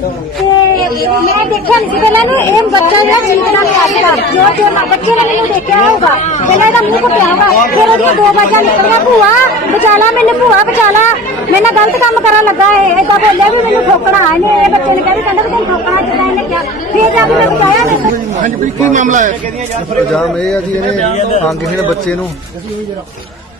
ਦੇਖਿਆ ਨਹੀਂ ਸੀ ਪਹਿਲਾਂ ਇਹਨੂੰ ਇਹ ਬੱਚਾ ਜਿਹੜਾ ਚੀਕਦਾ ਪਿਆ ਸੀਗਾ ਜੋ ਜੋ ਨਾ ਬੱਚੇ ਨੇ ਮੈਨੂੰ ਦੇਖਿਆ ਹੋਊਗਾ। ਪਹਿਲਾਂ ਇਹਦਾ ਮੂੰਹ ਘੁੱਟਿਆ ਹੋਊਗਾ। ਫਿਰ ਉਹਦੀਆਂ ਦੋ ਬਾਜਾਂ ਨਿਕਲੀਆਂ ਭੂਆ ਬਚਾ ਲਾ ਮੈਨੂੰ ਭੂਆ ਬਚਾ ਲਾ। ਮੇਰੇ ਨਾਲ ਗਲਤ ਕੰਮ ਕਰਨ ਲੱਗਾ ਇਹ। ਏਦਾਂ ਬੋਲਿਆ ਵੀ ਮੈਨੂੰ ਠੋਕਣਾ ਇਹਨੇ ਇਹ ਬੱਚੇ ਨੇ ਕਹਿੰਦੇ ਕਹਿੰਦਾ ਵੀ ਤੈਨੂੰ ਠੋਕਣਾ ਜਿੱਦਾਂ ਇਹਨੇ ਕਿਹਾ। ਫਿਰ ਜਾ ਕੇ ਮੈਂ ਬਚਾਇਆ ਮੈਨੂੰ ਹਾਂਜੀ ਬਈ ਕੀ ਮਾਮਲਾ ਹੈ? ਇਲਜ਼ਾਮ ਇਹ ਆ ਜੀ ਇਹਨੇ ਅੰਗਹੀਣ ਬੱਚੇ ਨੂੰ।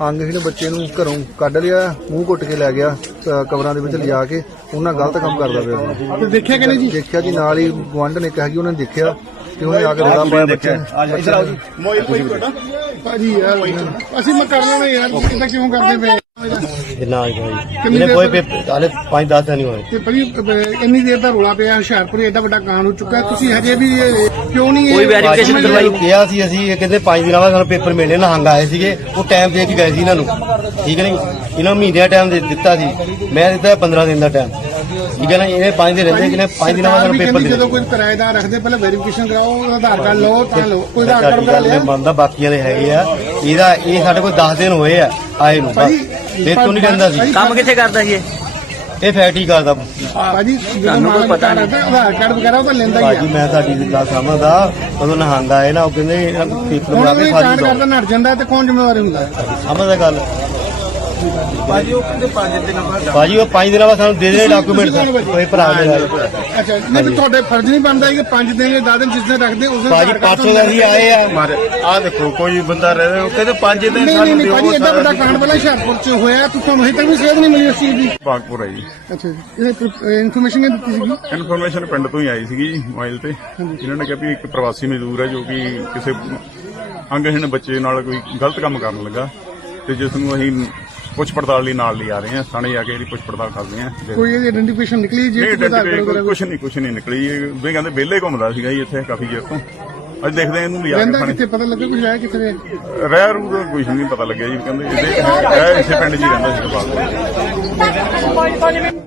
ਅੰਗਹੀਣ ਬੱਚੇ ਨੂੰ ਘਰੋਂ ਕੱਢ ਲਿਆ ਮੂੰਹ ਘੁੱਟ ਕੇ ਲੈ ਗਿਆ ਅ, ਕਬਰਾਂ ਦੇ ਵਿੱਚ ਲਿਜਾ ਕੇ ਉਹਨਾਂ ਗਲਤ ਕੰਮ ਕਰਦਾ ਪਿਆ ਸੀ। ਤੇ ਦੇਖਿਆ ਕਿ ਨਹੀਂ ਜੀ? ਦੇਖਿਆ ਜੀ ਨਾਲ ਹੀ ਗੁਆਂਢ ਨੇ ਕਿਹਾ ਕਿ ਉਹਨੇ ਦੇਖਿਆ ਕਿ ਉਹਨੇ ਆ ਕੇ ਰੋਲਾ ਪਾਇਆ ਬੱਚੇ ਨੇ। ਬੱਚੇ ਨੇ ਮੋਬਾਈਲ ਕੋਈ ਤੁਹਾਡਾ? ਭਾਜੀ ਯਾਰ ਅਸੀਂ ਮੈਂ ਕਰ ਲੈਣਾ ਯਾਰ ਤੁਸੀਂ ਇਦਾਂ ਕਿਉਂ ਕਰਦੇ ਪਏ? ਜਿੰਨਾ ਆ ਗਿਆ ਜੀ ਕਿੰਨੀ ਇਹਨੇ ਦੇਰ ਕੋਈ ਤੋਂ- ਪੇਪਰ ਹਾਲੇ 5-10 ਦਿਨ ਨਹੀਂ ਹੋਏ। ਤੇ ਭਾਜੀ ਅਹ, ਇੰਨੀ ਦੇਰ ਦਾ ਰੋਲਾ ਪਿਆ ਹੁਸ਼ਿਆਰਪੁਰ ਐਡਾ ਵੱਡਾ ਕਾਂਡ ਹੋ ਚੁੱਕਾ ਤੁਸੀਂ ਹਜੇ ਵੀ ਇਹ ਕਿਉਂ ਨਹੀਂ ਕੋਈ ਵੈਰੀਫਿਕੇਸ਼ਨ ਕਰਵਾਈ? ਕਿਹਾ ਸੀ ਅਸੀਂ ਇਹ ਕਹਿੰਦੇ 5 ਦਿਨਾਂ ਬਾਅਦ ਸਾਨੂੰ ਪੇਪਰ ਮਿਲਣੇ ਨਹੰਗ ਆਏ ਸੀਗੇ। ਉਹ ਟਾਈਮ ਦੇ ਕੇ ਗਏ ਸੀ ਇਹਨਾਂ ਨੂੰ। ਠੀਕ ਹੈ ਨਹੀਂ? ਇਹਨਾਂ ਨੂੰ ਮਹੀਨੇ ਦਾ ਟਾਈਮ ਦੇ ਦਿੱਤਾ ਸੀ। ਮੈਂ ਦਿੱਤਾ 15 ਦਿਨ ਦਾ ਟਾਈਮ ਠੀਕ ਹੈ ਨਾ? ਇਹਨੇ 5 ਦਿਨ ਰਹਿੰਦੇ ਕਿ 5 ਦਿਨਾਂ ਬਾਅਦ ਸਾਨੂੰ ਪੇਪਰ ਦੇ ਜਦੋਂ ਕੋਈ ਕਿਰਾਏਦਾਰ ਰੱਖਦੇ ਪਹਿਲਾਂ ਵੈਰੀਫਿਕੇਸ਼ਨ ਕਰਾਓ ਆਧਾਰ ਕਾਰਡ ਲਓ ਤਾਂ ਲਓ। ਕੋਈ ਆਧਾਰ ਕਾਰਡ ਬਣਾ ਲਿਆ? ਮੰਨਦਾ ਬਾਕੀਆਂ ਦੇ ਹੈਗੇ ਆ। ਇਹਦਾ ਇਹ ਸਾਡੇ ਕੋਲ 10 ਦਿਨ ਹੋਏ ਆ ਆਏ ਨੂੰ। ਭਾਜੀ ਇਹ ਤੋਂ ਨਹੀਂ ਕਹਿੰਦਾ ਸੀ। ਕੰਮ ਕਿੱਥੇ ਕਰਦਾ ਸੀ ਇਹ? ਇਹ ਫੈਕਟਰੀ ਕਰਦਾ ਭਾਜੀ ਜਦੋਂ ਮਾਲਕ ਪਤਾ ਨਹੀਂ। ਆਧਾਰ ਕਾਰਡ ਵਗੈਰਾ ਉਹ ਤਾਂ ਲੈਂਦਾ ਹੀ ਭਾਜੀ ਆ ਮੈਂ ਤੁਹਾਡੀ ਗੱਲ ਸਮਝਦਾ ਉਦੋਂ ਨਹੰਗ ਆਏ ਨਾ ਉਹ ਕਹਿੰਦੇ ਇਹਨਾਂ ਨੂੰ ਬਣਾ ਉਹ ਕੇ ਫਾਜੀ ਕਰਦਾ ਨੱਟ ਜਾਂਦਾ ਤੇ ਕੌਣ ਜ਼ਿੰਮੇਵਾਰ ਹੁੰਦਾ? ਹੈ? ਸਮਝਦਾ ਗੱਲ। ਭਾਜੀ ਉਹ ਕਹਿੰਦੇ 5 ਦਿਨਾਂ ਬਾਅਦ ਭਾਜੀ ਉਹ 5 ਦਿਨਾਂ ਬਾਅਦ ਸਾਨੂੰ ਦੇ ਦੇ ਡਾਕੂਮੈਂਟ? ਕੋਈ ਭਰਾ ਦੇ ਨਾਲ ਅੱਛਾ ਨਹੀਂ ਤੇ ਤੁਹਾਡੇ ਫਰਜ਼ ਨਹੀਂ ਬਣਦਾ ਕਿ 5 ਦਿਨ ਜਾਂ 10 ਦਿਨ ਜਿਸ ਦਿਨ ਰੱਖਦੇ ਉਸ ਦਿਨ ਭਾਜੀ ਪਾਸੋਂ ਦਾ ਅਸੀਂ ਆਏ ਆ। ਮਾਰੇ ਆ ਦੇਖੋ ਕੋਈ ਬੰਦਾ ਰਹਿ ਉਹ ਕਹਿੰਦੇ ਪੰਜ ਦਿਨ ਨਹੀਂ ਨਹੀਂ ਭਾਜੀ ਐਡਾ ਵੱਡਾ ਕਾਂਡ ਪਹਿਲਾਂ ਹੁਸ਼ਿਆਰਪੁਰ ਚ ਹੋਇਆ ਤੂੰ ਤੁਹਾਨੂੰ ਹਜੇ ਤੱਕ ਵੀ ਸੇਧ ਨਹੀਂ ਮਿਲੀ ਉਸ ਚੀਜ਼ ਦੀ। ਬਾਗਪੁਰ ਹੈ ਜੀ ਅੱਛਾ ਜੀ ਇਹ ਇਨਫੋਰਮੇਸ਼ਨ ਇਹ ਦਿੱਤੀ ਸੀਗੀ? ਇਨਫੋਰਮੇਸ਼ਨ ਪਿੰਡ ਤੋਂ ਹੀ ਆਈ ਸੀਗੀ ਜੀ ਮੋਬਾਈਲ ਤੇ। ਇਹਨਾਂ ਨੇ ਕਿਹਾ ਵੀ ਇੱਕ ਪ੍ਰਵਾਸੀ ਮਜ਼ਦੂਰ ਹੈ ਜੋ ਕਿ ਕਿਸੇ ਅੰਗਹੀਣ ਬੱਚੇ ਨਾਲ ਕੋਈ ਗਲਤ ਕੰਮ ਕਰਨ ਲੱਗਾ ਤੇ ਜਿਸ ਨੂੰ ਅਸੀਂ ਪੁੱਛ ਪੜਤਾਲ ਲਈ ਨਾਲ ਲਿਆ ਰਹੇ ਹਾਂ ਥਾਣੇ ਜਾ ਕੇ ਇਹਦੀ ਪੁੱਛ ਪੜਤਾਲ ਕਰਦੇ ਨਹੀਂ ਕੋਈ ਇਹਦੀ ਆਇਡੈਂਟੀਫਿਕੇਸ਼ਨ ਨਿਕਲੀ ਜੇ ਕੁਝ ਨਹੀਂ ਕੁਝ ਨਹੀਂ ਨਿਕਲੀ ਇਹ ਵੀ ਕਹਿੰਦੇ ਵਿਹਲੇ ਘੁੰਮਦਾ ਸੀਗਾ ਜੀ ਇੱਥੇ ਕਾਫੀ ਚਿਰ ਤੋਂ। ਅੱਜ ਦੇਖਦੇ ਹਾਂ ਇਹਨੂੰ ਲਿਆ ਕੇ ਕਿੱਥੇ? ਪਤਾ ਲੱਗਾ ਕੁਝ ਹੈ ਕਿੱਥੇ ਰਿਹਾ? ਰਹਿ ਰੂ ਦਾ ਕੁਝ ਨਹੀਂ ਪਤਾ ਲੱਗਿਆ ਜੀ ਕਹਿੰਦੇ ਇਹਦੇ ਇਹ ਇਸੇ ਪਿੰਡ 'ਚ ਹੀ ਰਹਿੰਦਾ ਸੀਗਾ ਬਾਗਪੁਰ